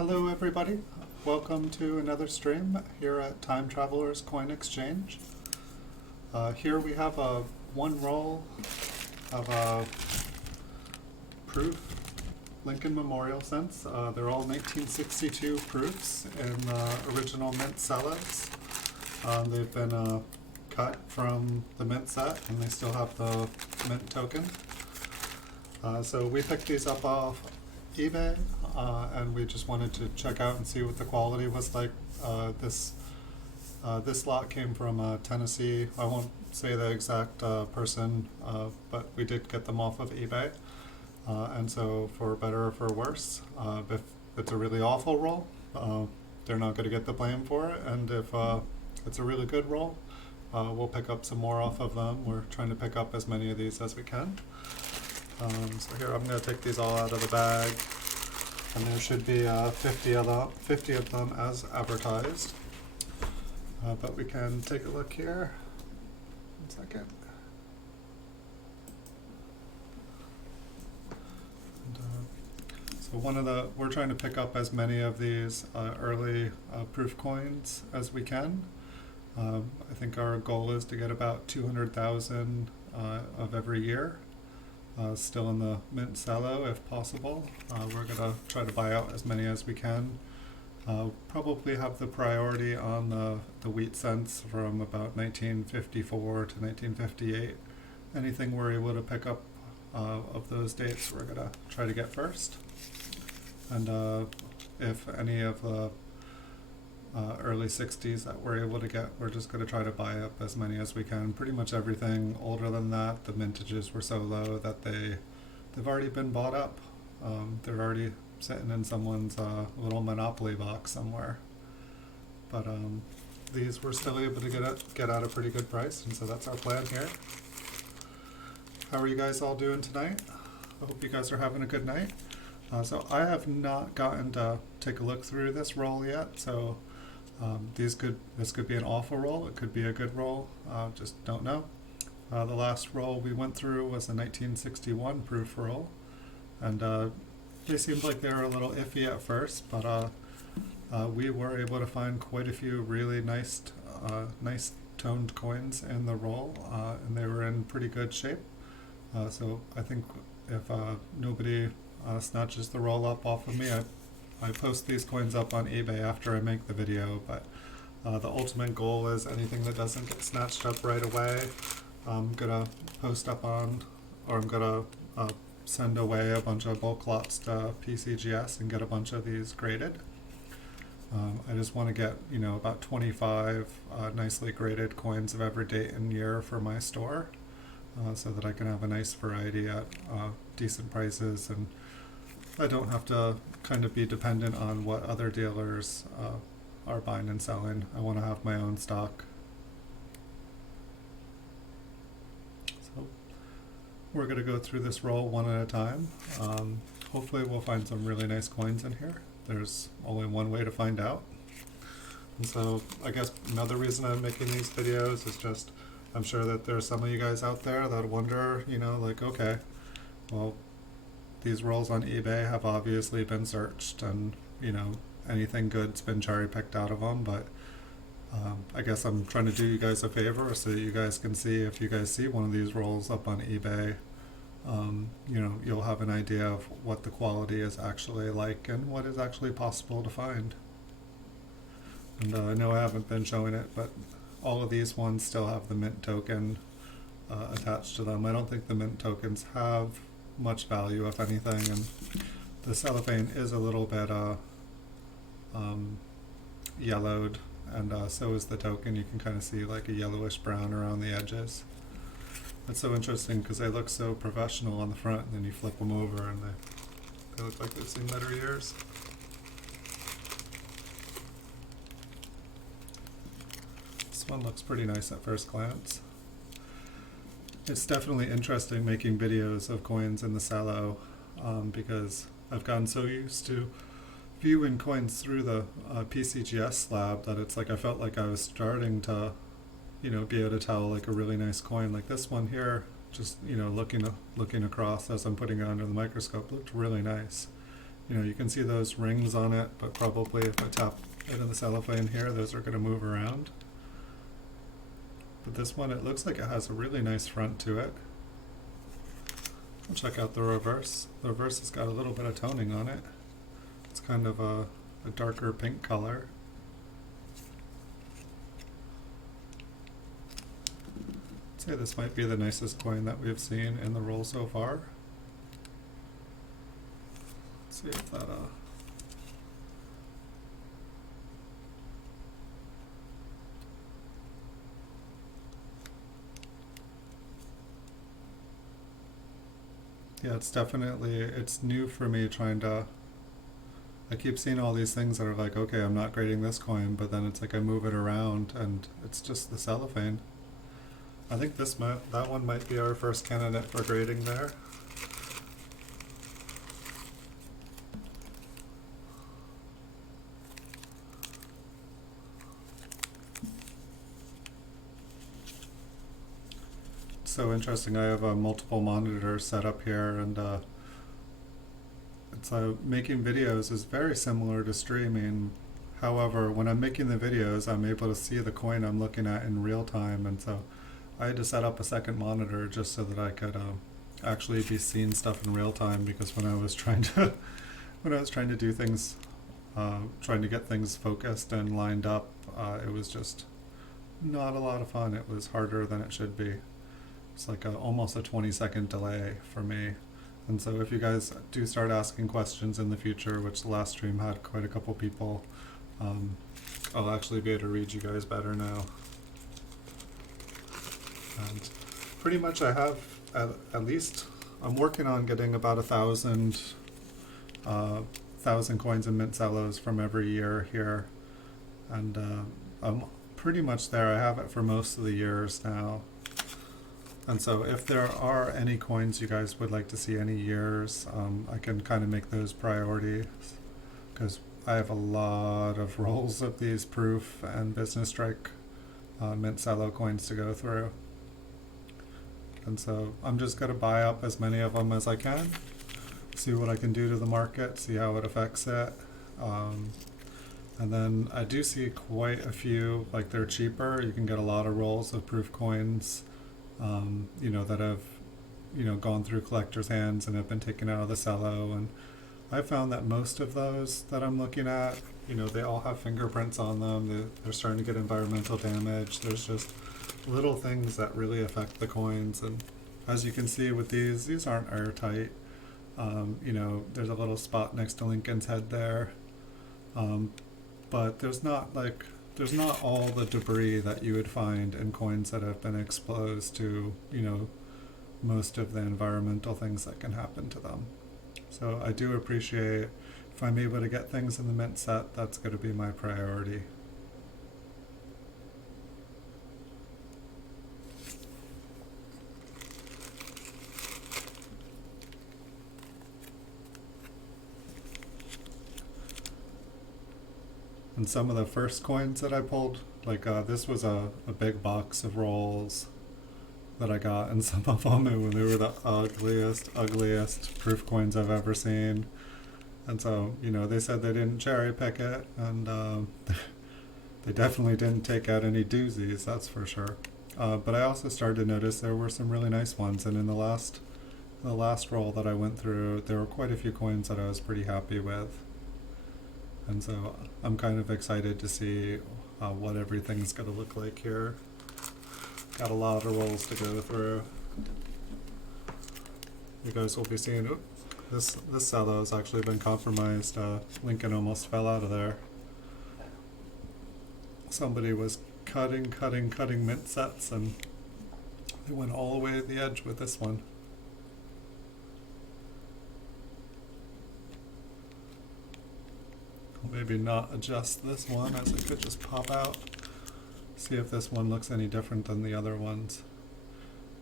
Hello everybody, welcome to another stream here at Time Traveler's Coin Exchange. Here we have one roll of proof Lincoln Memorial cents. They're all 1962 proofs in original Mint Cellos. They've been cut from the Mint set and they still have the Mint token. So we picked these up off eBay, and we just wanted to check out and see what the quality was like. This lot came from Tennessee. I won't say the exact person, but we did get them off of eBay. And so for better or for worse, if it's a really awful roll, they're not going to get the blame for it. And if it's a really good roll, we'll pick up some more off of them. We're trying to pick up as many of these as we can. So here I'm going to take these all out of the bag, and there should be 50 of them as advertised. But we can take a look here. 1 second. So we're trying to pick up as many of these early proof coins as we can. I think our goal is to get about 200,000 of every year. Still in the Mint Cello if possible. We're going to try to buy out as many as we can. Probably have the priority on the wheat cents from about 1954 to 1958. Anything we're able to pick up of those dates we're going to try to get first. And if any of the early 60s that we're able to get, we're just going to try to buy up as many as we can. Pretty much everything older than that, the mintages were so low that they've already been bought up. They're already sitting in someone's little Monopoly box somewhere. But these we're still able to get at a pretty good price, and so that's our plan here. How are you guys all doing tonight? I hope you guys are having a good night. So I have not gotten to take a look through this roll yet, so this could be an awful roll, it could be a good roll, just don't know. The last roll we went through was a 1961 proof roll, and they seemed like they were a little iffy at first, but we were able to find quite a few really nice toned coins in the roll, and they were in pretty good shape. So I think if nobody snatches the roll up off of me, I post these coins up on eBay after I make the video, but the ultimate goal is anything that doesn't get snatched up right away, I'm gonna post up on, or I'm gonna send away a bunch of bulk lots to PCGS and get a bunch of these graded. I just want to get, about 25 nicely graded coins of every date and year for my store, so that I can have a nice variety at decent prices, and I don't have to kind of be dependent on what other dealers are buying and selling. I want to have my own stock. So we're going to go through this roll one at a time. Hopefully we'll find some really nice coins in here. There's only one way to find out. And so I guess another reason I'm making these videos is just, I'm sure that there's some of you guys out there that wonder, like, okay, well, these rolls on eBay have obviously been searched, and anything good's been cherry picked out of them, but I guess I'm trying to do you guys a favor so that you guys can see, if you guys see one of these rolls up on eBay, you'll have an idea of what the quality is actually like and what is actually possible to find. And I know I haven't been showing it, but all of these ones still have the Mint token attached to them. I don't think the Mint tokens have much value, if anything, and the cellophane is a little bit yellowed, and so is the token. You can kind of see like a yellowish brown around the edges. It's so interesting because they look so professional on the front, and then you flip them over and they look like they've seen better years. This one looks pretty nice at first glance. It's definitely interesting making videos of coins in the cello, because I've gotten so used to viewing coins through the PCGS slab that it's like I felt like I was starting to, be able to tell like a really nice coin. Like this one here, just looking across as I'm putting it under the microscope, looked really nice. You know, you can see those rings on it, but probably if I tap it in the cellophane here, those are going to move around. But this one, it looks like it has a really nice front to it. We'll check out the reverse. The reverse has got a little bit of toning on it. It's kind of a darker pink color. I'd say this might be the nicest coin that we've seen in the roll so far. Let's see if that yeah, it's definitely, it's new for me trying to, I keep seeing all these things that are like, okay, I'm not grading this coin, but then it's like I move it around and it's just the cellophane. I think that one might be our first candidate for grading there. So interesting, I have multiple monitors set up here, and it's making videos is very similar to streaming. However, when I'm making the videos, I'm able to see the coin I'm looking at in real time, and so I had to set up a second monitor just so that I could actually be seeing stuff in real time, because when I was trying to do things, trying to get things focused and lined up, it was just not a lot of fun. It was harder than it should be. It's like almost a 20-second delay for me. And so if you guys do start asking questions in the future, which the last stream had quite a couple people, I'll actually be able to read you guys better now. And pretty much I have at least, I'm working on getting about 1,000 coins in Mint Cellos from every year here. And I'm pretty much there. I have it for most of the years now. And so if there are any coins you guys would like to see any years, I can kind of make those priorities, because I have a lot of rolls of these proof and business strike Mint Cello coins to go through. And so I'm just going to buy up as many of them as I can, see what I can do to the market, see how it affects it. And then I do see quite a few, like they're cheaper. You can get a lot of rolls of proof coins, you know, that have, you know, gone through collectors' hands and have been taken out of the cello. And I found that most of those that I'm looking at, you know, they all have fingerprints on them. They're starting to get environmental damage. There's just little things that really affect the coins. And as you can see with these aren't airtight. You know, there's a little spot next to Lincoln's head there. But there's not all the debris that you would find in coins that have been exposed to, you know, most of the environmental things that can happen to them. So I do appreciate, if I'm able to get things in the mint set, that's going to be my priority. And some of the first coins that I pulled, like this was a big box of rolls that I got, and some of them, they were the ugliest proof coins I've ever seen. And so, you know, they said they didn't cherry pick it, and they definitely didn't take out any doozies, that's for sure. But I also started to notice there were some really nice ones, and in the last roll that I went through, there were quite a few coins that I was pretty happy with. And so I'm kind of excited to see what everything's going to look like here. Got a lot of rolls to go through. You guys will be seeing, this cello has actually been compromised. Lincoln almost fell out of there. Somebody was cutting mint sets, and they went all the way to the edge with this one. Maybe not adjust this one, as it could just pop out. See if this one looks any different than the other ones.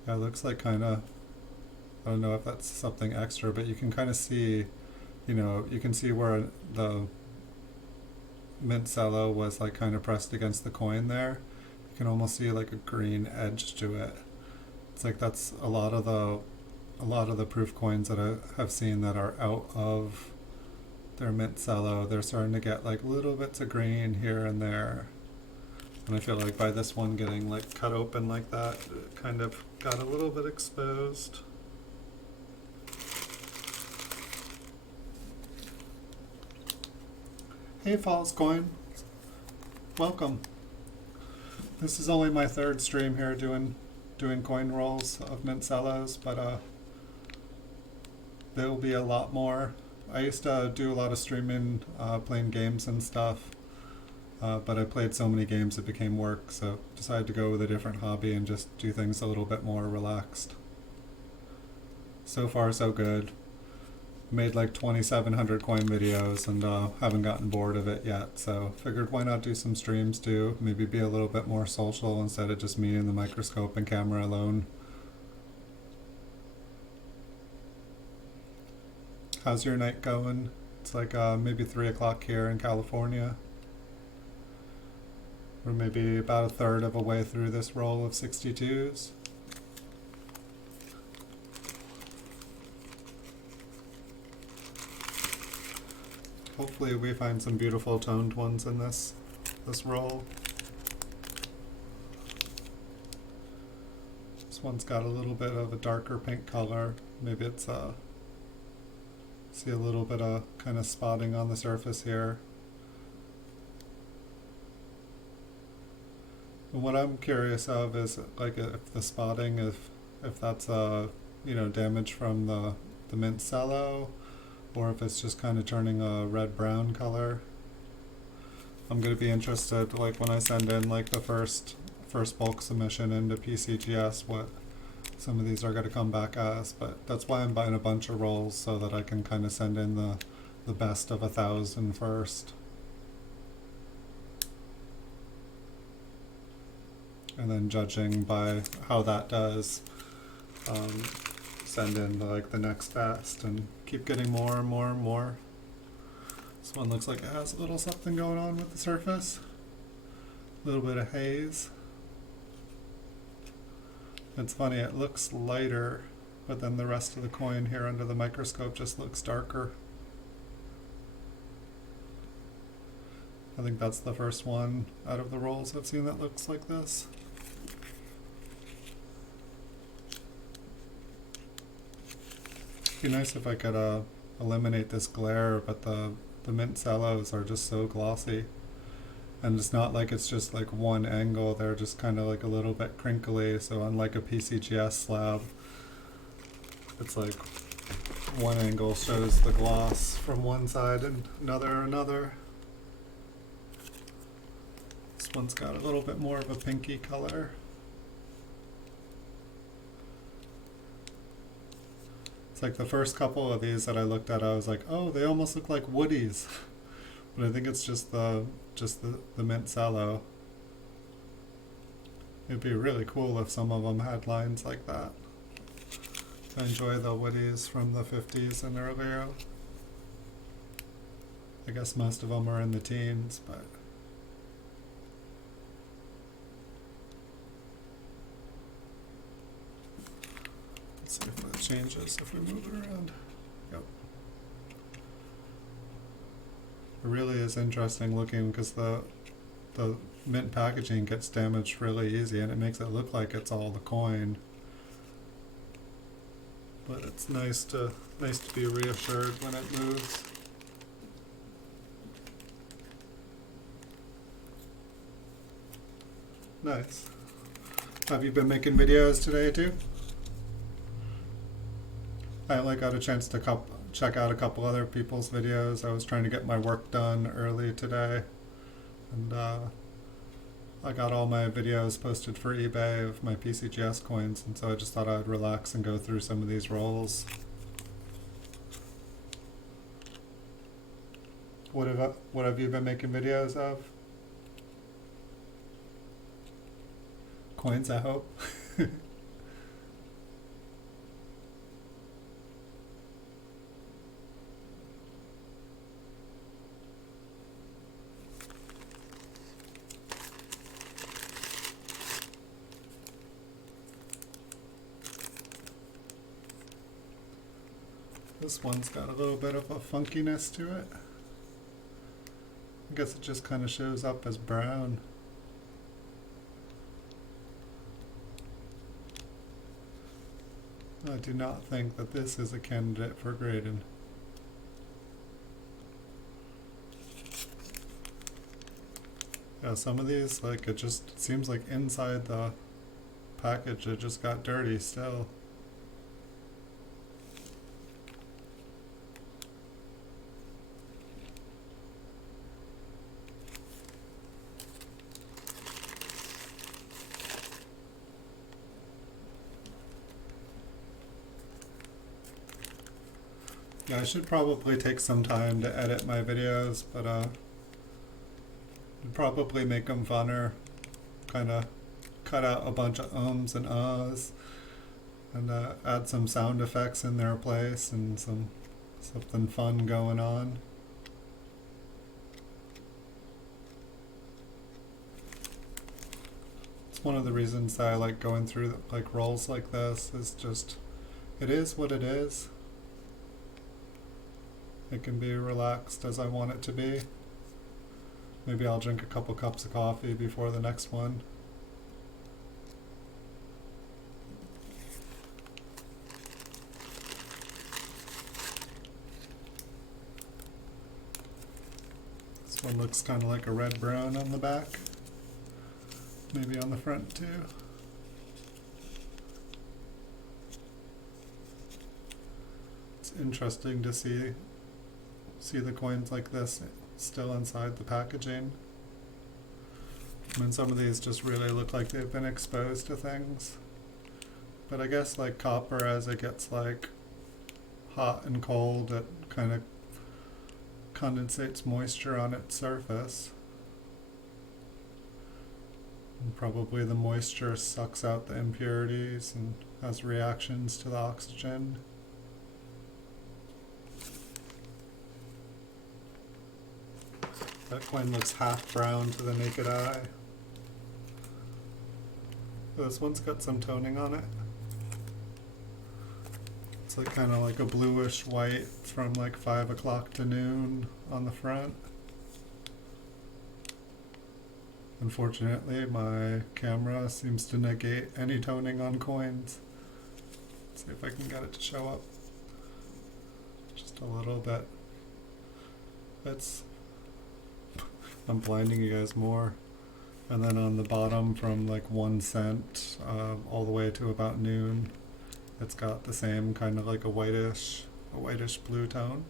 Yeah, it looks like kind of, I don't know if that's something extra, but you can kind of see, you know, you can see where the Mint Cello was like kind of pressed against the coin there. You can almost see like a green edge to it. It's like that's a lot of the proof coins that I have seen that are out of they're Mint Cello. They're starting to get like little bits of green here and there. And I feel like by this one getting like cut open like that, it kind of got a little bit exposed. Hey Falls Coin, welcome. This is only my third stream here doing coin rolls of Mint Cellos, but there will be a lot more. I used to do a lot of streaming, playing games and stuff, but I played so many games it became work, so decided to go with a different hobby and just do things a little bit more relaxed. So far so good. Made like 2,700 coin videos and haven't gotten bored of it yet, so figured why not do some streams too, maybe be a little bit more social instead of just me and the microscope and camera alone. How's your night going? It's like maybe 3 o'clock here in California. We're maybe about a third of a way through this roll of 62s. Hopefully we find some beautiful toned ones in this roll. This one's got a little bit of a darker pink color. Maybe it's see a little bit of kind of spotting on the surface here. And what I'm curious of is like if the spotting, if that's you know, damage from the Mint Cello, or if it's just kind of turning a red-brown color. I'm going to be interested, like when I send in like the first bulk submission into PCGS, what some of these are going to come back as. But that's why I'm buying a bunch of rolls, so that I can kind of send in the best of 1,000 first. And then judging by how that does, send in like the next best and keep getting more and more and more. This one looks like it has a little something going on with the surface. A little bit of haze. It's funny, it looks lighter, but then the rest of the coin here under the microscope just looks darker. I think that's the first one out of the rolls I've seen that looks like this. It'd be nice if I could eliminate this glare, but the Mint Cellos are just so glossy. And it's not like it's just like one angle, they're just kind of like a little bit crinkly, so unlike a PCGS slab, it's like one angle shows the gloss from one side and another. This one's got a little bit more of a pinky color. It's like the first couple of these that I looked at, I was like, oh, they almost look like woodies. But I think it's just the Mint Cello. It'd be really cool if some of them had lines like that. I enjoy the woodies from the 50s and earlier. I guess most of them are in the teens, but let's see if that changes if we move it around. Yep. It really is interesting looking because the mint packaging gets damaged really easy and it makes it look like it's all the coin. But it's nice to be reassured when it moves. Nice. Have you been making videos today too? I only got a chance to check out a couple other people's videos. I was trying to get my work done early today, and I got all my videos posted for eBay of my PCGS coins, and so I just thought I'd relax and go through some of these rolls. What have you been making videos of? Coins, I hope. This one's got a little bit of a funkiness to it. I guess it just kind of shows up as brown. I do not think that this is a candidate for grading. Yeah, some of these, like, it just seems like inside the package it just got dirty still. Yeah, I should probably take some time to edit my videos, but probably make them funner. Kind of cut out a bunch of ums and ahs, and add some sound effects in their place and something fun going on. It's one of the reasons that I like going through like rolls like this. Is just it is what it is. It can be relaxed as I want it to be. Maybe I'll drink a couple cups of coffee before the next one. This one looks kind of like a red-brown on the back. Maybe on the front too. It's interesting to see the coins like this still inside the packaging. I mean, some of these just really look like they've been exposed to things. But I guess like copper, as it gets like hot and cold, it kind of condensates moisture on its surface. And probably the moisture sucks out the impurities and has reactions to the oxygen. That coin looks half brown to the naked eye. This one's got some toning on it. It's like kind of like a bluish white from like 5 o'clock to noon on the front. Unfortunately, my camera seems to negate any toning on coins. Let's see if I can get it to show up just a little bit. I'm blinding you guys more. And then on the bottom from like 1 cent all the way to about noon, it's got the same kind of like a whitish blue tone.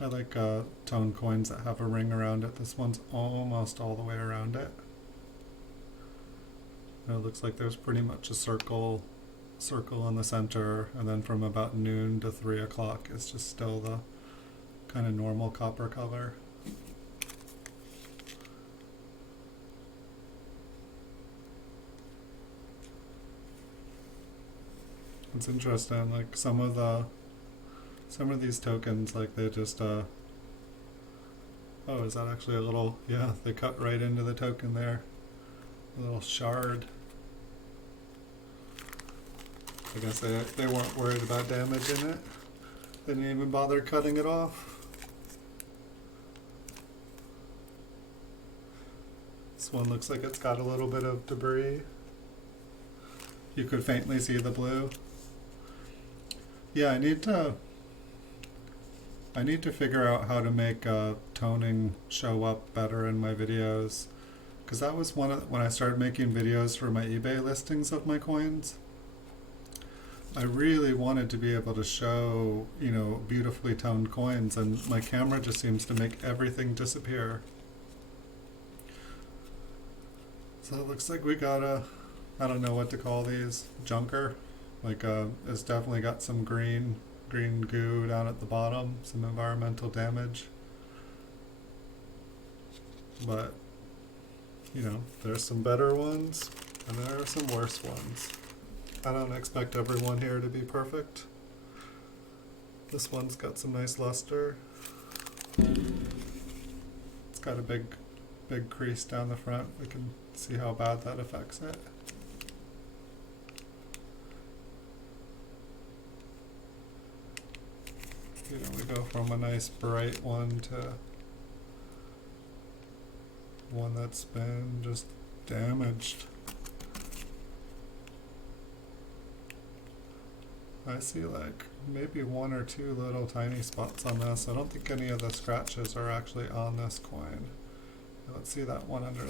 I like tone coins that have a ring around it. This one's almost all the way around it. And it looks like there's pretty much a circle in the center, and then from about noon to 3 o'clock it's just still the kind of normal copper color. It's interesting, like some of these tokens, like they just oh, is that actually a little, yeah, they cut right into the token there. A little shard. I guess they weren't worried about damaging it. They didn't even bother cutting it off. This one looks like it's got a little bit of debris. You could faintly see the blue. Yeah, I need to figure out how to make toning show up better in my videos, because that was when I started making videos for my eBay listings of my coins. I really wanted to be able to show, you know, beautifully toned coins, and my camera just seems to make everything disappear. So it looks like we got a, I don't know what to call these, junker. Like it's definitely got some green goo down at the bottom, some environmental damage. But, you know, there's some better ones and there are some worse ones. I don't expect everyone here to be perfect. This one's got some nice luster. It's got a big crease down the front. We can see how bad that affects it. You know, we go from a nice bright one to one that's been just damaged. I see like maybe one or two little tiny spots on this. I don't think any of the scratches are actually on this coin. Let's see that one under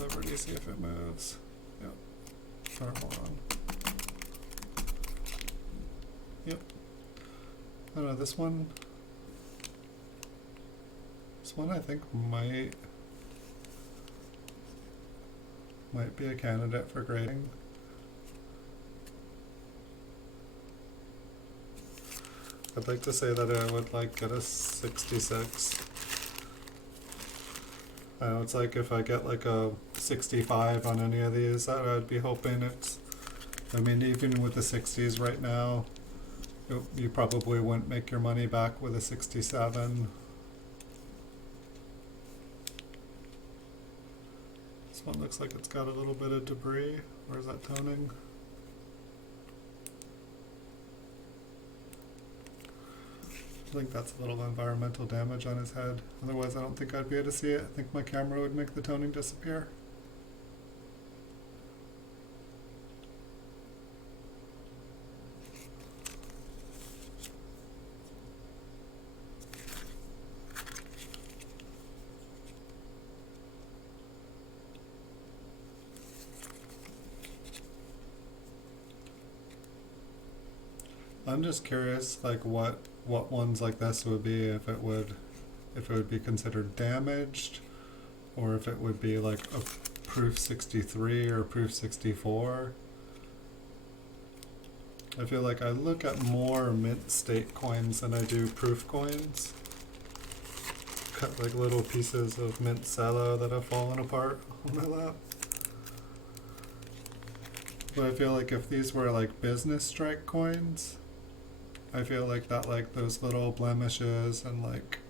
Liberty, see if it moves. Yep. Or hold on. Yep. I don't know, this one I think might be a candidate for grading. I'd like to say that I would like get a 66. I know it's like if I get like a 65 on any of these, I'd be hoping it's, I mean, even with the 60s right now, you probably wouldn't make your money back with a 67. This one looks like it's got a little bit of debris. Or is that toning? I think that's a little environmental damage on his head. Otherwise I don't think I'd be able to see it. I think my camera would make the toning disappear. I'm just curious, like what ones like this would be, if it would be considered damaged, or if it would be like a proof 63 or proof 64. I feel like I look at more mint state coins than I do proof coins. Cut like little pieces of Mint Cello that have fallen apart on my lap. But I feel like if these were like business strike coins, I feel like that, like those little blemishes and like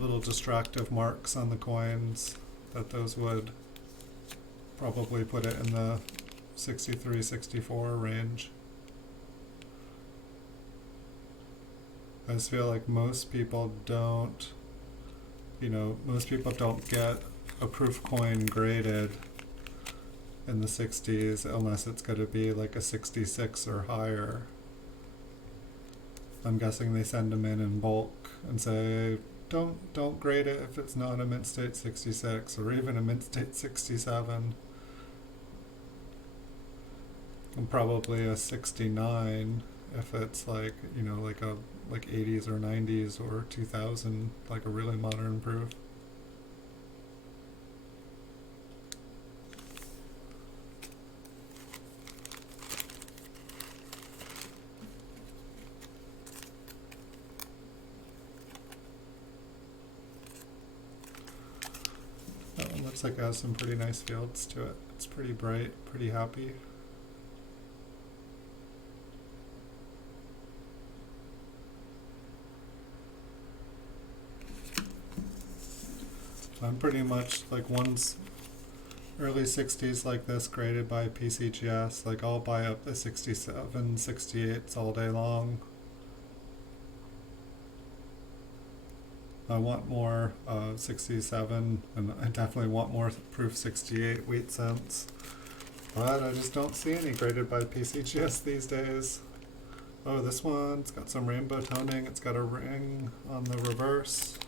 little distractive marks on the coins, that those would probably put it in the 63, 64 range. I just feel like most people don't, most people don't get a proof coin graded in the 60s unless it's going to be like a 66 or higher. I'm guessing they send them in bulk and say, don't grade it if it's not a mint state 66 or even a mint state 67. And probably a 69 if it's like, like 80s or 90s or 2000, like a really modern proof. That one looks like it has some pretty nice fields to it. It's pretty bright, pretty happy. I'm pretty much like one's early 60s like this graded by PCGS. Like I'll buy up the 67, 68s all day long. I want more 67, and I definitely want more proof 68 wheat cents. But I just don't see any graded by PCGS these days. Oh, this one's got some rainbow toning. It's got a ring on the reverse.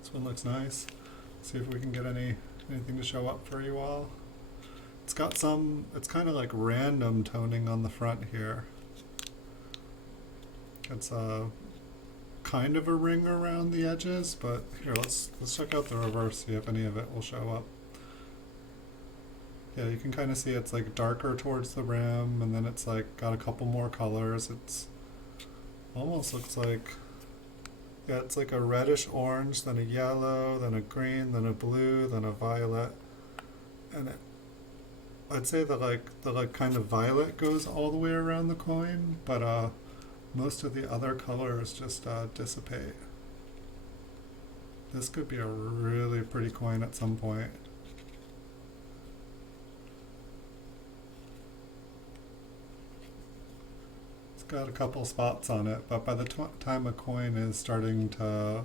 This one looks nice. See if we can get anything to show up for you all. It's got some, it's kind of like random toning on the front here. It's kind of a ring around the edges, but here, let's check out the reverse, see if any of it will show up. Yeah, you can kind of see it's like darker towards the rim, and then it's like got a couple more colors. It's almost looks like, yeah, it's like a reddish orange, then a yellow, then a green, then a blue, then a violet. And I'd say that the kind of violet goes all the way around the coin, but most of the other colors just dissipate. This could be a really pretty coin at some point. It's got a couple spots on it, but by the time a coin is starting to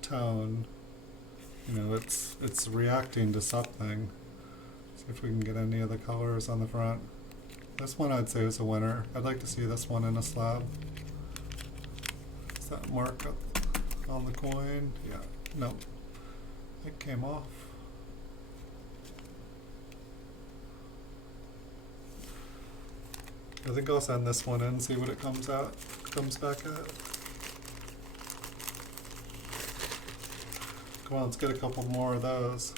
tone, it's reacting to something. See if we can get any of the colors on the front. This one I'd say is a winner. I'd like to see this one in a slab. Is that mark up on the coin? Yeah, no, it came off. I think I'll send this one in, see what it comes back at. Come on, let's get a couple more of those.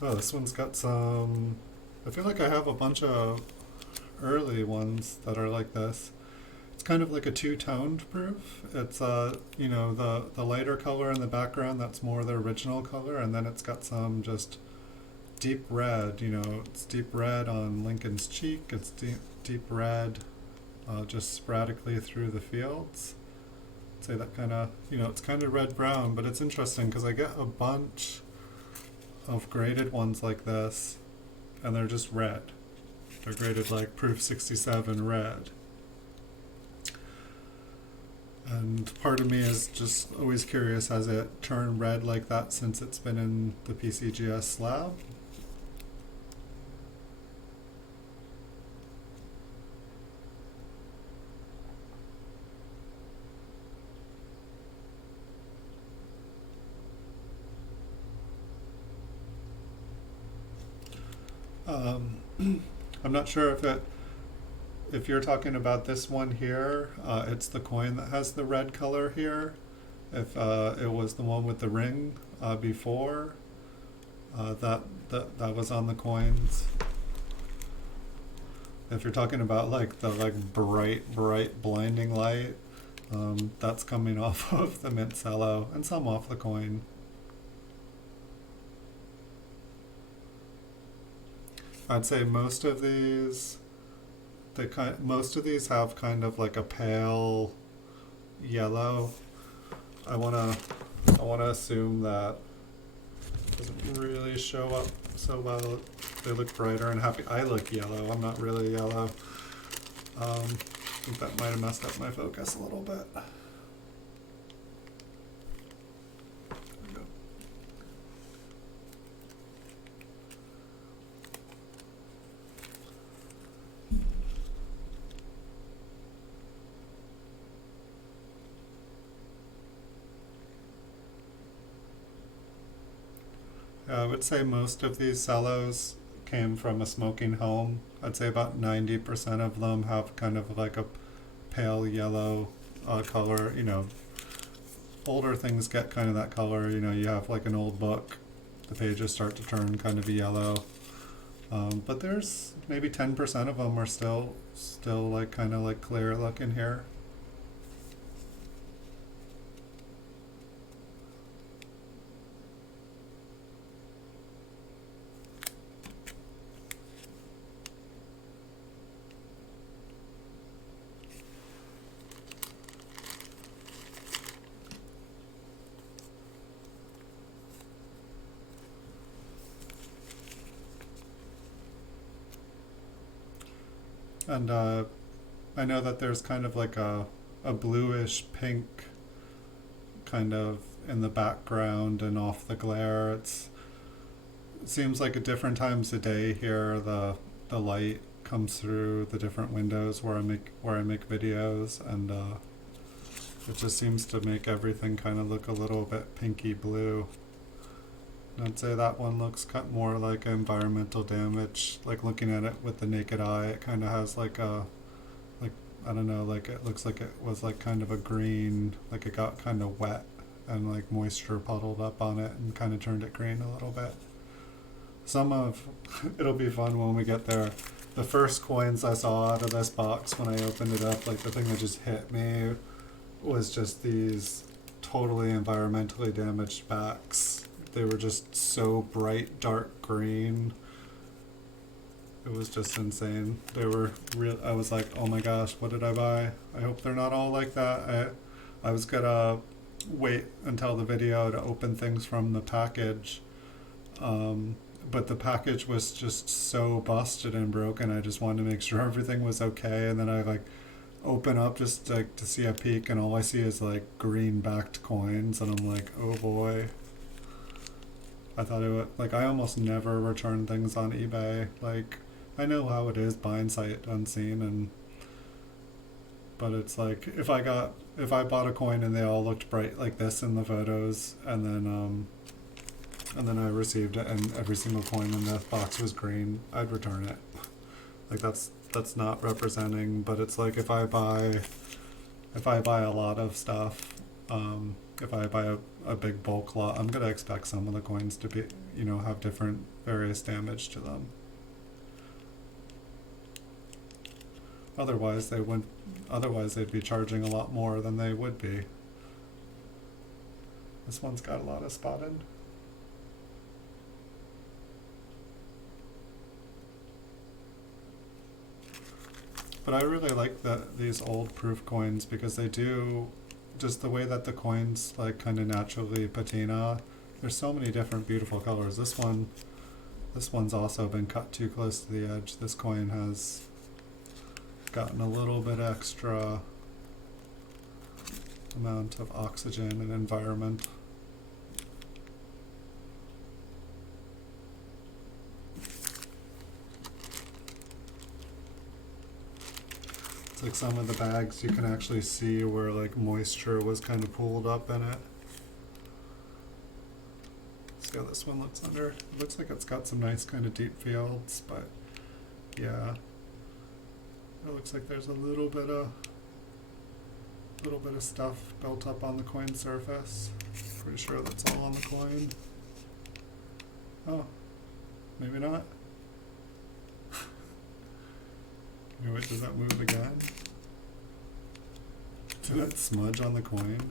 Oh, this one's got some, I feel like I have a bunch of early ones that are like this. It's kind of like a two-toned proof. It's the lighter color in the background, that's more the original color, and then it's got some just deep red, it's deep red on Lincoln's cheek, it's deep red just sporadically through the fields. I'd say that kind of, it's kind of red-brown, but it's interesting because I get a bunch of graded ones like this, and they're just red. They're graded like proof 67 red. And part of me is just always curious, has it turned red like that since it's been in the PCGS slab? I'm not sure if you're talking about this one here, it's the coin that has the red color here. If it was the one with the ring before, that was on the coins. If you're talking about like the bright blinding light, that's coming off of the Mint Cello and some off the coin. I'd say most of these have kind of like a pale yellow. I wanna assume that it doesn't really show up so well. They look brighter and happy. I look yellow. I'm not really yellow. I think that might have messed up my focus a little bit. I would say most of these cellos came from a smoking home. I'd say about 90% of them have kind of like a pale yellow color. Older things get kind of that color. You have like an old book, the pages start to turn kind of yellow. But there's maybe 10% of them are still like kind of like clear looking here. And I know that there's kind of like a bluish pink kind of in the background and off the glare. It seems like at different times of day here the light comes through the different windows where I make videos, and it just seems to make everything kind of look a little bit pinky blue. I'd say that one looks more like environmental damage. Like looking at it with the naked eye, it kind of has like a, I don't know, like it looks like it was like kind of a green, like it got kind of wet and like moisture puddled up on it and kind of turned it green a little bit. It'll be fun when we get there. The first coins I saw out of this box when I opened it up, like the thing that just hit me was just these totally environmentally damaged backs. They were just so bright dark green. It was just insane. They were real. I was like, oh my gosh, what did I buy? I hope they're not all like that. I was gonna wait until the video to open things from the package, but the package was just so busted and broken. I just wanted to make sure everything was okay, and then I like open up just like to see a peek, and all I see is like green backed coins, and I'm like, oh boy. I thought it would, like, I almost never return things on eBay. Like, I know how it is buying sight unseen, and but it's like if I bought a coin and they all looked bright like this in the photos, and then I received it and every single coin in the box was green, I'd return it. Like that's not representing, but it's like if I buy a lot of stuff, if I buy a big bulk lot, I'm gonna expect some of the coins to be, have different various damage to them. Otherwise they'd be charging a lot more than they would be. This one's got a lot of spotted. But I really like these old proof coins because they do, just the way that the coins like kind of naturally patina. There's so many different beautiful colors. This one's also been cut too close to the edge. This coin has gotten a little bit extra amount of oxygen and environment. It's like some of the bags you can actually see where like moisture was kind of pooled up in it. See how this one looks under. It looks like it's got some nice kind of deep fields, but yeah. It looks like there's a little bit of stuff built up on the coin surface. Pretty sure that's all on the coin. Oh, maybe not. Wait, does that move again? Did that smudge on the coin?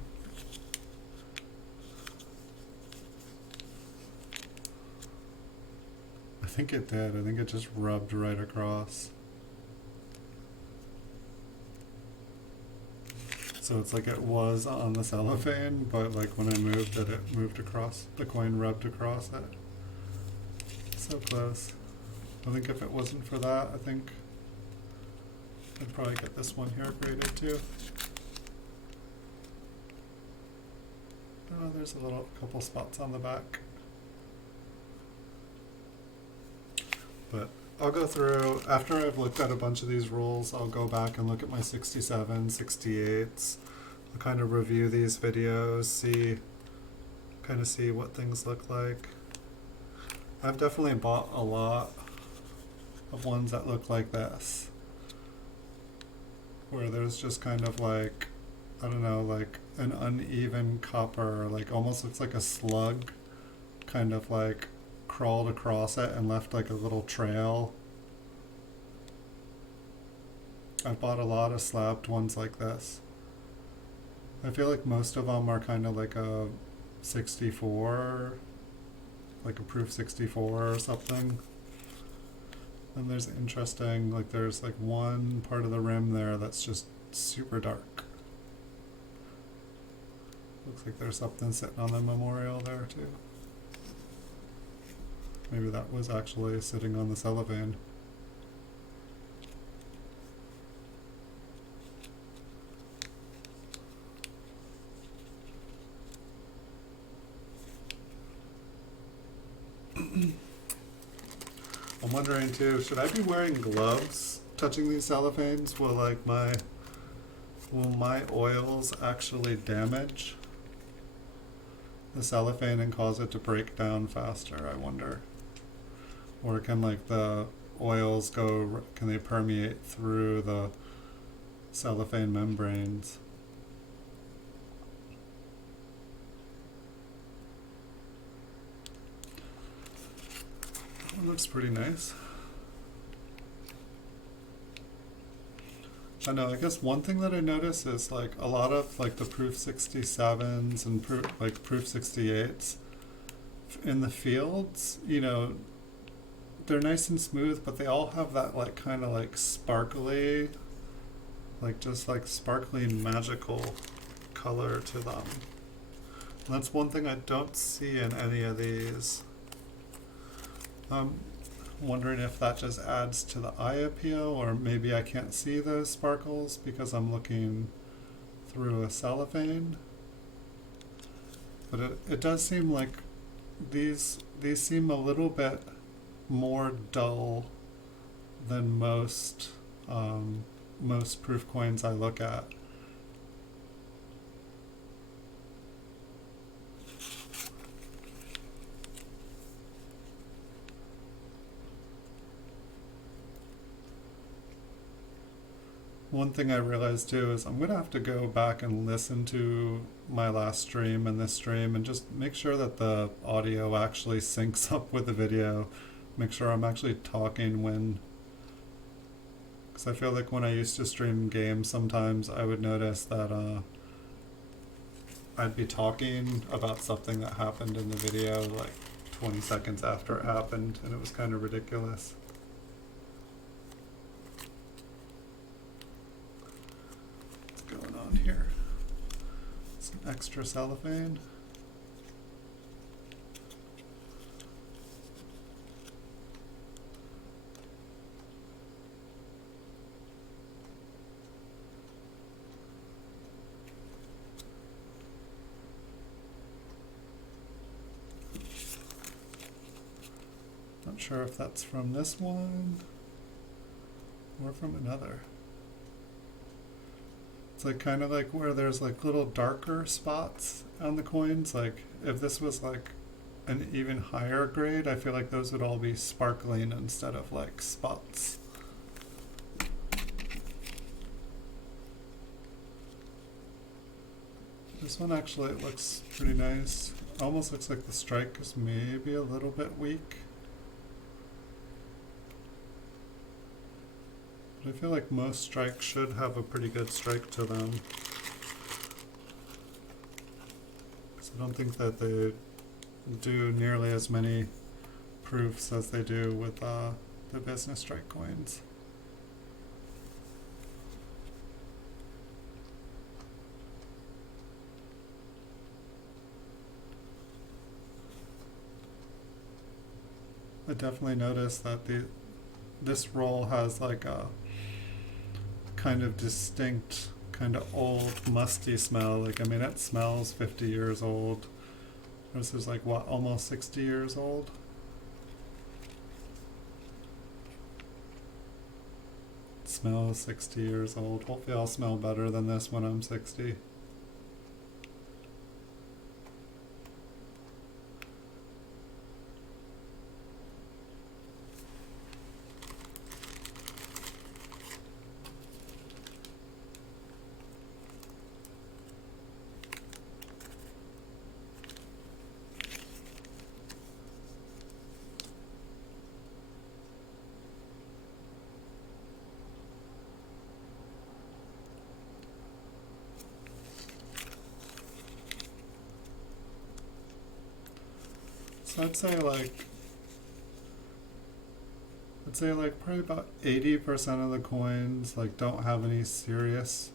I think it did. I think it just rubbed right across. So it's like it was on the cellophane, but like when I moved it, it moved across. The coin rubbed across it. So close. I think if it wasn't for that, I think I'd probably get this one here graded too. Oh, there's a couple spots on the back. But I'll go through, after I've looked at a bunch of these rules, I'll go back and look at my 67, 68s. I'll kind of review these videos, see what things look like. I've definitely bought a lot of ones that look like this, where there's just kind of like, I don't know, like an uneven copper, like almost looks like a slug, kind of like crawled across it and left like a little trail. I've bought a lot of slabbed ones like this. I feel like most of them are kind of like a 64, like a proof 64 or something. And there's interesting, like there's like one part of the rim there that's just super dark. Looks like there's something sitting on the memorial there too. Maybe that was actually sitting on the cellophane. I'm wondering too, should I be wearing gloves touching these cellophanes? Will my oils actually damage the cellophane and cause it to break down faster, I wonder? Or can like the oils can they permeate through the cellophane membranes? It looks pretty nice. I know, I guess one thing that I notice is like a lot of like the proof 67s and proof 68s in the fields, they're nice and smooth, but they all have that like kind of like sparkly, like just like sparkly magical color to them. And that's one thing I don't see in any of these. I'm wondering if that just adds to the eye appeal, or maybe I can't see those sparkles because I'm looking through a cellophane. But it does seem like these seem a little bit more dull than most proof coins I look at. One thing I realized too is I'm gonna have to go back and listen to my last stream and this stream and just make sure that the audio actually syncs up with the video. Make sure I'm actually talking when, because I feel like when I used to stream games, sometimes I would notice that I'd be talking about something that happened in the video like 20 seconds after it happened, and it was kind of ridiculous. What's going on here? Some extra cellophane. Not sure if that's from this one or from another. It's like kind of like where there's like little darker spots on the coins. Like if this was like an even higher grade, I feel like those would all be sparkling instead of like spots. This one actually looks pretty nice. Almost looks like the strike is maybe a little bit weak. But I feel like most strikes should have a pretty good strike to them. So I don't think that they do nearly as many proofs as they do with the business strike coins. I definitely noticed that this roll has like a kind of distinct, kind of old, musty smell. Like, I mean, it smells 50 years old. This is like, what, almost 60 years old? It smells 60 years old. Hopefully I'll smell better than this when I'm 60. So I'd say like probably about 80% of the coins like don't have any serious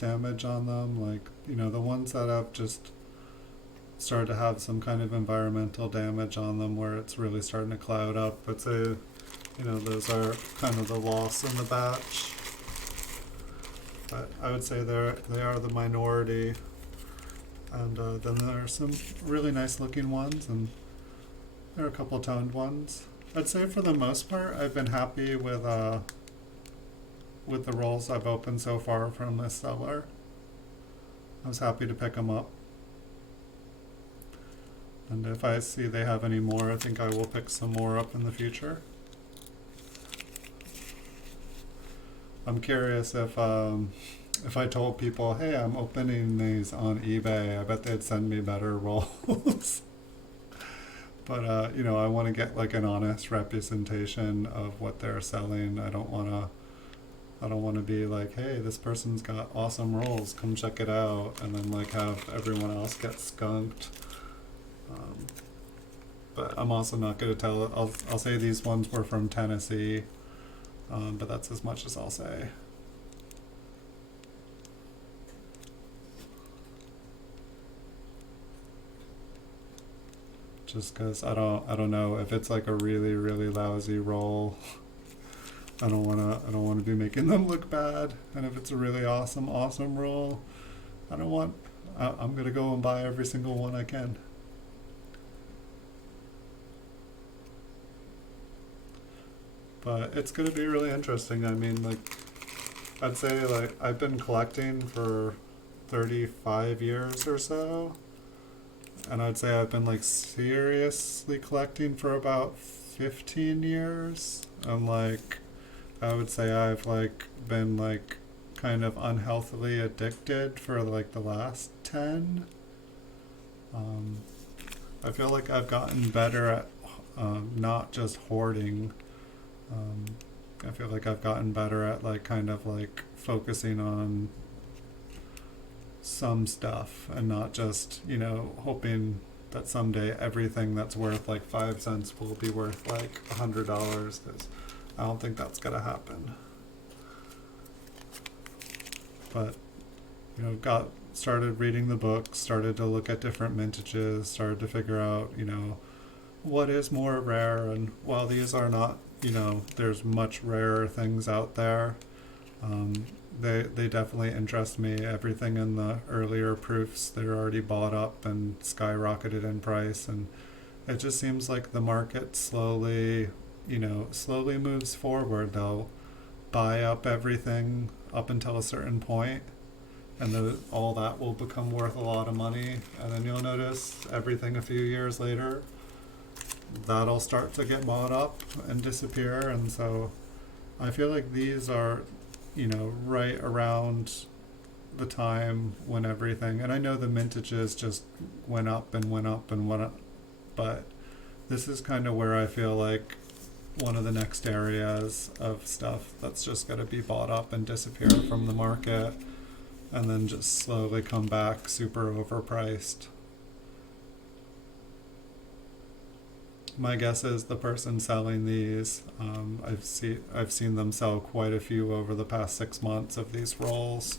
damage on them. Like, you know, the ones that have just started to have some kind of environmental damage on them where it's really starting to cloud up, I'd say, you know, those are kind of the loss in the batch. But I would say they are the minority. And then there are some really nice looking ones, and there are a couple toned ones. I'd say for the most part, I've been happy with the rolls I've opened so far from this seller. I was happy to pick them up. And if I see they have any more, I think I will pick some more up in the future. I'm curious if I told people, hey, I'm opening these on eBay, I bet they'd send me better rolls. But, you know, I want to get like an honest representation of what they're selling. I don't want to be like, hey, this person's got awesome rolls, come check it out, and then like have everyone else get skunked. But I'm also not going to tell, I'll say these ones were from Tennessee, but that's as much as I'll say. just because I don't know if it's like a really really lousy roll. I don't wanna be making them look bad. And if it's a really awesome roll, I don't want. I'm gonna go and buy every single one I can. But it's gonna be really interesting. I mean, like, I'd say like I've been collecting for 35 years or so, and I'd say I've been like seriously collecting for about 15 years. And like I would say I've like been like kind of unhealthily addicted for like the last 10. Um, I feel like I've gotten better at not just hoarding. Um, I feel like I've gotten better at like kind of like focusing on some stuff and not just, you know, hoping that someday everything that's worth like 5 cents will be worth like $100, because I don't think that's gonna happen. But you know, got started reading the book, started to look at different mintages, started to figure out, you know, what is more rare. And while these are not, you know, there's much rarer things out there, they definitely interest me. Everything in the earlier proofs, they're already bought up and skyrocketed in price, and it just seems like the market slowly, you know, slowly moves forward. They'll buy up everything up until a certain point, and all that will become worth a lot of money, and then you'll notice everything a few years later, that'll start to get bought up and disappear. And so I feel like these are, you know, right around the time when everything, and I know the mintages just went up and went up and went up, but this is kind of where I feel like one of the next areas of stuff that's just going to be bought up and disappear from the market, and then just slowly come back super overpriced. My guess is the person selling these, I've seen them sell quite a few over the past 6 months of these rolls.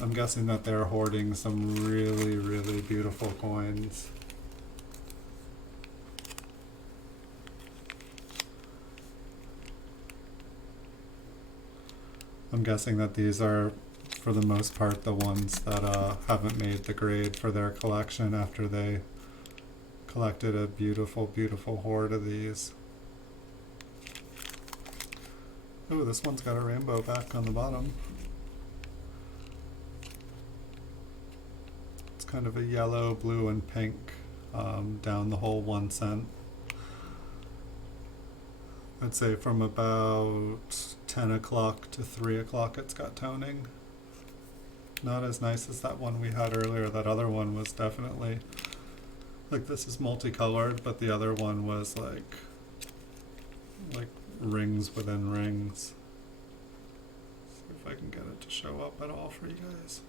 I'm guessing that they're hoarding some really, really beautiful coins. I'm guessing that these are, for the most part, the ones that haven't made the grade for their collection after they collected a beautiful, beautiful hoard of these. Oh, this one's got a rainbow back on the bottom. It's kind of a yellow, blue, and pink down the whole 1 cent. I'd say from about 10 o'clock to 3 o'clock it's got toning. Not as nice as that one we had earlier. That other one was definitely, like, this is multicolored, but the other one was like rings within rings. See if I can get it to show up at all for you guys.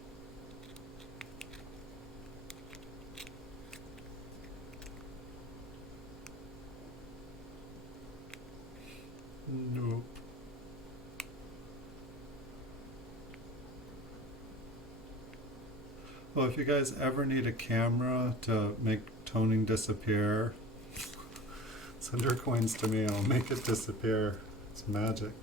Nope. Well, if you guys ever need a camera to make toning disappear, send your coins to me. I'll make it disappear. It's magic.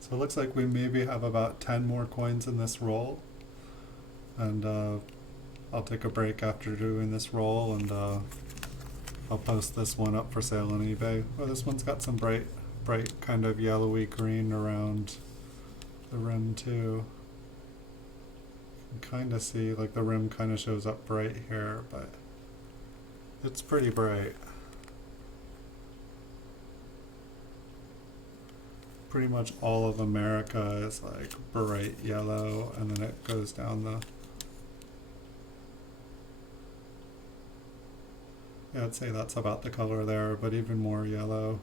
So it looks like we maybe have about 10 more coins in this roll. And I'll take a break after doing this roll, and I'll post this one up for sale on eBay. Oh, this one's got some bright kind of yellowy green around the rim too. You can kind of see, like, the rim kind of shows up bright here, but it's pretty bright. Pretty much all of America is like bright yellow, and then it goes down the, yeah, I'd say that's about the color there, but even more yellow.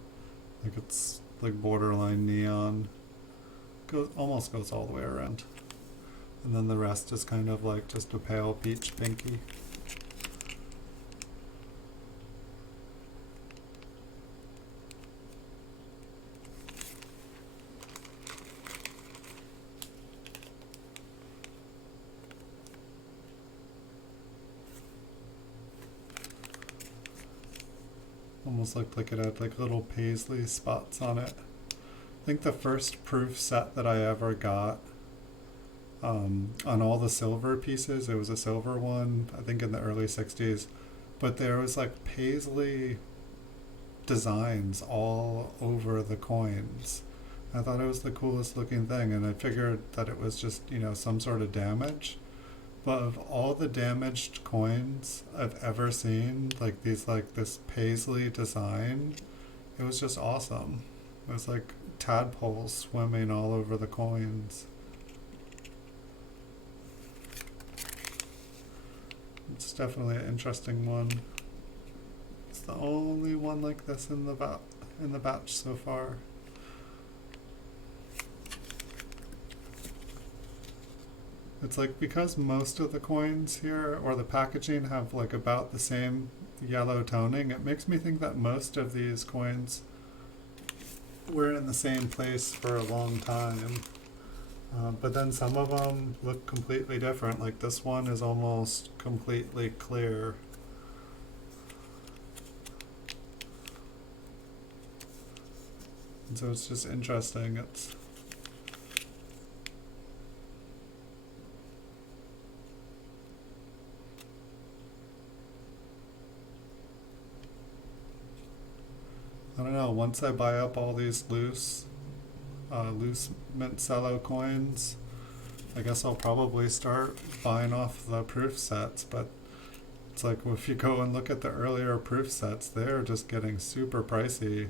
Like, it's like borderline neon. Almost goes all the way around. And then the rest is kind of like just a pale peach pinky. Almost looked like it had like little paisley spots on it. I think the first proof set that I ever got, on all the silver pieces, it was a silver one, I think in the early 60s, but there was like paisley designs all over the coins. I thought it was the coolest looking thing, and I figured that it was just, some sort of damage. But of all the damaged coins I've ever seen, like this paisley design, it was just awesome. It was like tadpoles swimming all over the coins. It's definitely an interesting one. It's the only one like this in the batch so far. It's like, because most of the coins here, or the packaging, have like about the same yellow toning, it makes me think that most of these coins were in the same place for a long time. But then some of them look completely different. Like this one is almost completely clear. And so it's just interesting. I don't know, once I buy up all these loose Mint Cello coins, I guess I'll probably start buying off the proof sets, but it's like, if you go and look at the earlier proof sets, they're just getting super pricey.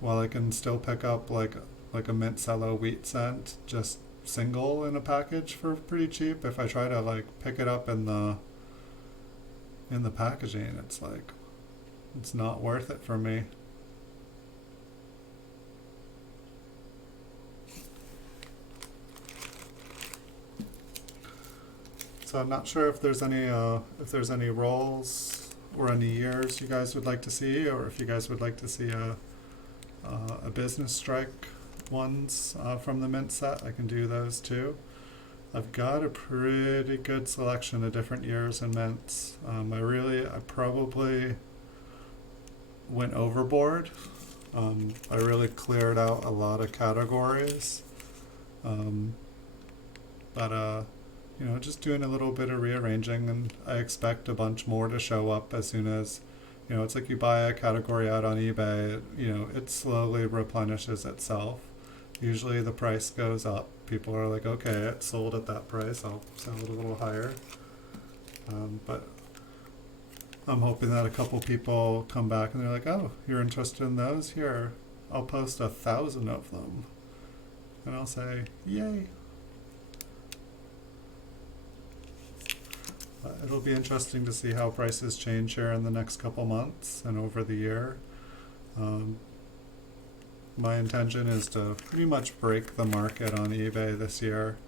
While I can still pick up like a Mint Cello wheat cent just single in a package for pretty cheap, if I try to like pick it up in the packaging, it's like, it's not worth it for me. So I'm not sure if there's any rolls or any years you guys would like to see, or if you guys would like to see a business strike ones from the mint set. I can do those too. I've got a pretty good selection of different years and mints. I probably went overboard. I really cleared out a lot of categories, but just doing a little bit of rearranging, and I expect a bunch more to show up as soon as, it's like you buy a category out on eBay, it slowly replenishes itself. Usually the price goes up. People are like, okay, it sold at that price, I'll sell it a little higher. But I'm hoping that a couple people come back and they're like, oh, you're interested in those? Here, I'll post 1,000 of them. And I'll say, yay. It'll be interesting to see how prices change here in the next couple months and over the year. My intention is to pretty much break the market on eBay this year.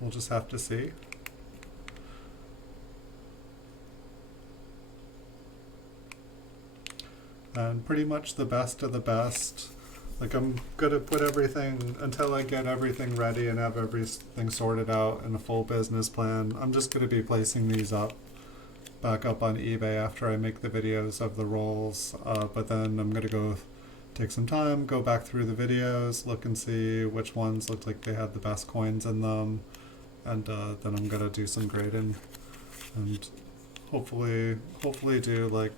We'll just have to see. And pretty much the best of the best. Like, I'm gonna put everything, until I get everything ready and have everything sorted out and a full business plan, I'm just gonna be placing these back up on eBay after I make the videos of the rolls. But then I'm gonna go take some time, go back through the videos, look and see which ones looked like they had the best coins in them, and then I'm gonna do some grading, and hopefully do like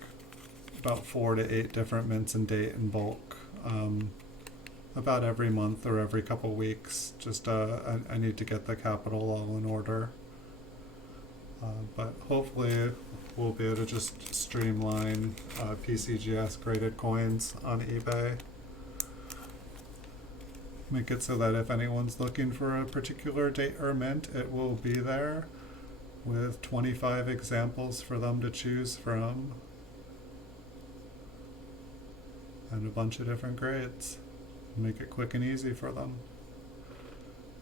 about 4 to 8 different mints and date in bulk. About every month or every couple weeks. Just I need to get the capital all in order. But hopefully we'll be able to just streamline PCGS graded coins on eBay. Make it so that if anyone's looking for a particular date or mint, it will be there with 25 examples for them to choose from, and a bunch of different grades. Make it quick and easy for them.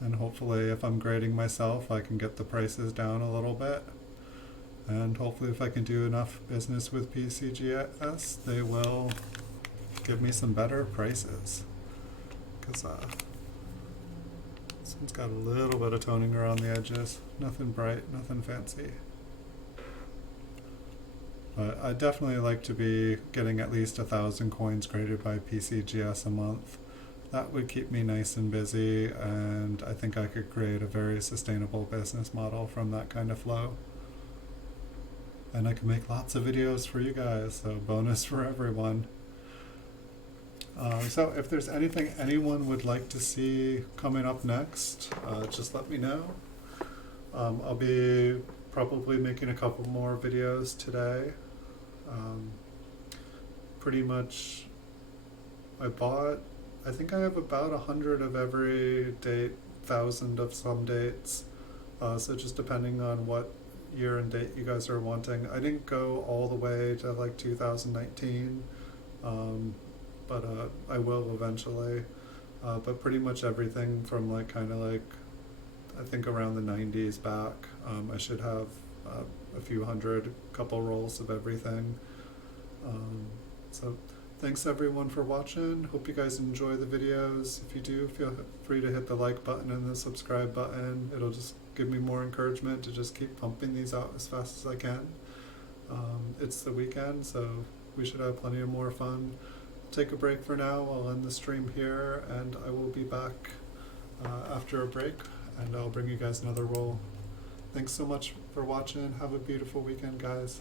And hopefully if I'm grading myself, I can get the prices down a little bit. And hopefully if I can do enough business with PCGS, they will give me some better prices. Because this one's got a little bit of toning around the edges. Nothing bright, nothing fancy. But I'd definitely like to be getting at least 1,000 coins graded by PCGS a month. That would keep me nice and busy, and I think I could create a very sustainable business model from that kind of flow. And I can make lots of videos for you guys, so bonus for everyone. So if there's anything anyone would like to see coming up next, just let me know. I'll be probably making a couple more videos today. Pretty much, I think I have about 100 of every date, 1,000 of some dates. So just depending on what year and date you guys are wanting. I didn't go all the way to like 2019, but I will eventually. But pretty much everything from like kind of like, I think around the 90s back, I should have a few hundred, couple rolls of everything. So thanks everyone for watching. Hope you guys enjoy the videos. If you do, feel free to hit the like button and the subscribe button. It'll just give me more encouragement to just keep pumping these out as fast as I can. It's the weekend, so we should have plenty of more fun. Take a break for now. I'll end the stream here, and I will be back after a break, and I'll bring you guys another roll. Thanks so much for watching. Have a beautiful weekend, guys.